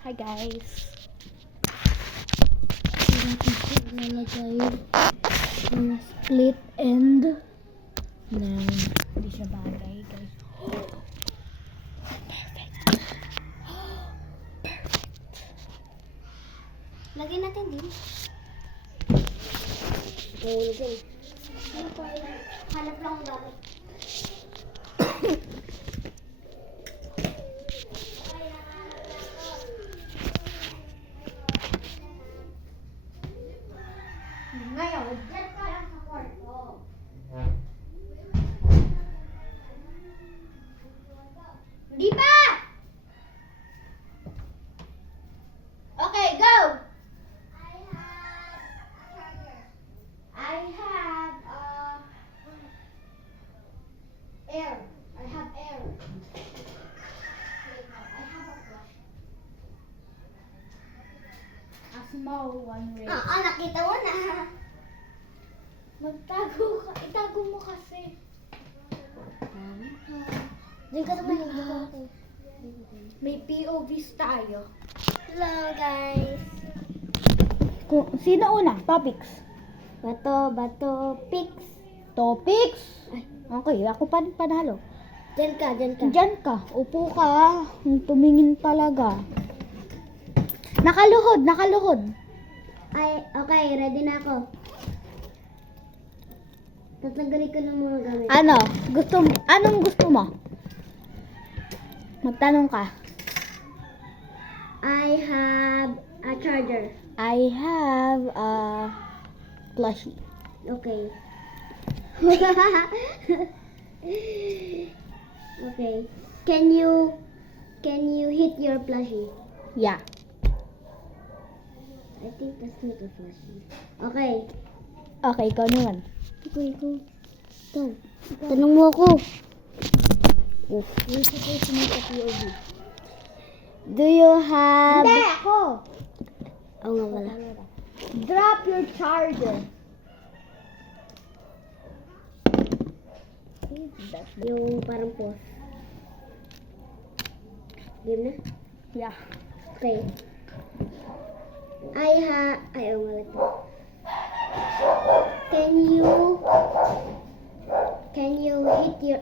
Hi guys. Ilalagay yung split end na Hindi siya bagay guys. lagyan natin din. Hulog din. Ano po yun? Hanap lang ang gamit. Ngayon, dyan ka lang sa kwarto. Hindi pa! Okay, go! I have air. I have air. I have a brush. A small one ring. Nakita mo na. Magtago ka. Itago mo kasi. Diyan ka naman yung May POVs tayo. Hello guys. Sino una? Topics. Bato, pics. Topics? Ay. Okay, ako panalo. Diyan ka. Diyan ka. Upo ka. Tumingin talaga. Nakaluhod. Ay, okay, ready na ako. Tatanggalin ko ng mga gamit. Anong gusto mo? Magtanong ka. I have a charger. I have a plushie. Okay. Okay. Can you hit your plushie? Yeah. I think that's not a plushie. Okay. Okay, ikaw naman. Ikaw. Ikaw. Tanong mo ako. You're supposed to make a POV. Do you have... Hindi, ako. Oo nga wala. Drop your charger. Yung parang pause. Game na? Yeah. Okay. Ay, oo nga ito. Can you shake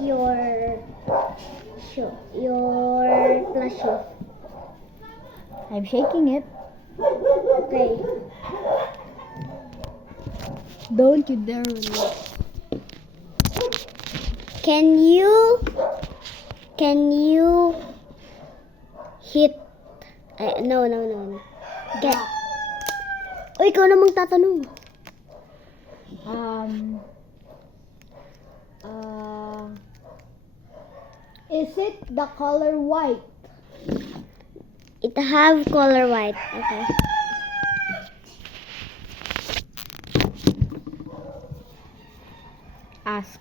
your plushie? I'm shaking it. Okay. Don't you dare relax. Can you hit no. Ikaw namang tatanong. Is it the color white? It have color white. Okay. Ask.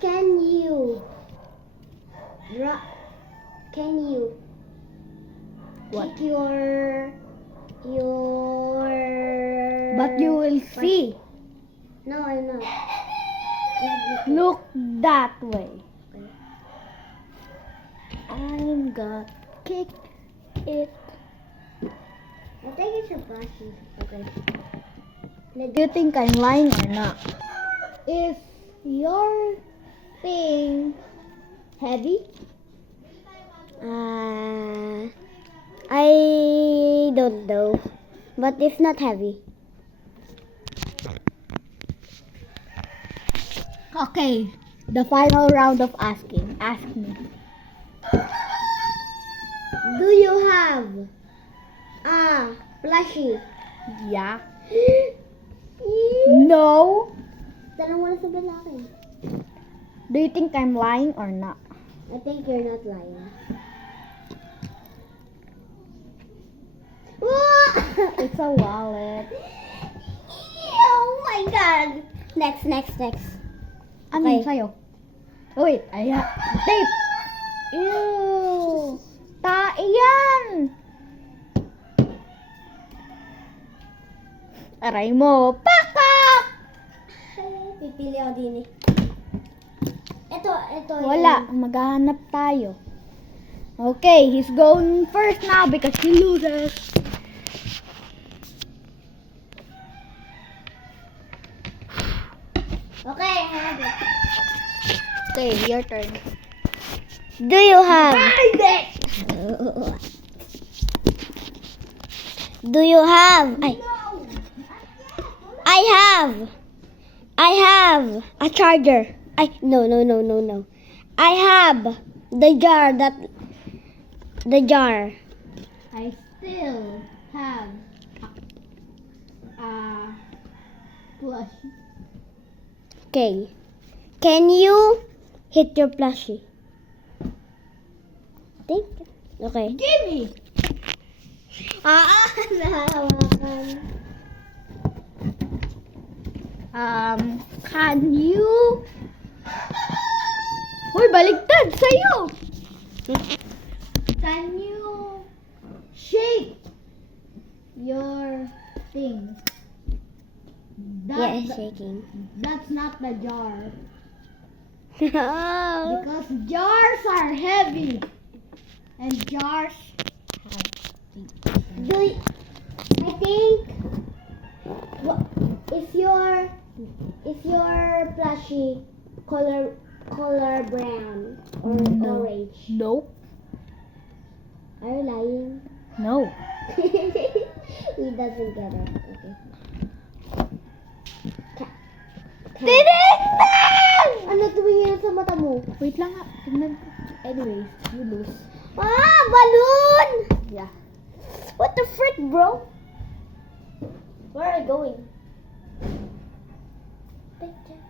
Can you What? hit your But you will see. No, I'm not. Look that way. Okay. I'm gonna kick it. I think it's a plushie. Okay. Do you think I'm lying or not? Is your thing heavy? I don't know, but it's not heavy. Okay, the final round of asking. Ask me. Do you have a plushie? Yeah. No. Tanong mo na sa lalaki. Do you think I'm lying or not? I think you're not lying. It's a wallet. Oh my god! Next. Ano Okay. yun sa'yo? Oh, wait. Ayan. Tape. Ew. Yan. Aray mo. Pakpak! Pipili ako din eh. Ito ito. Wala. Maghahanap tayo. Okay, he's going first now because he loses. Okay, I have it. Okay, your turn. Do you have? Do you have? I have a charger. No. I have the jar. I still have a plush. Okay. Can you hit your plushie? Think. Okay. Gimme! Nahawakan. Can you... Uy, baligtad sa'yo! Can you shake your thing? Yeah, shaking. That's not the jar. Oh. Because jars are heavy. And jars have teeth. I think is your plushie color brown or No. orange? Nope. Are you lying? No. He doesn't get it. Okay. Tinignan! Ano tumingin sa mata mo? Wait lang nga. Tignan ko. Anyways, you lose. Ah, balloon! Yeah. What the frick, bro? Where are you going? Picture.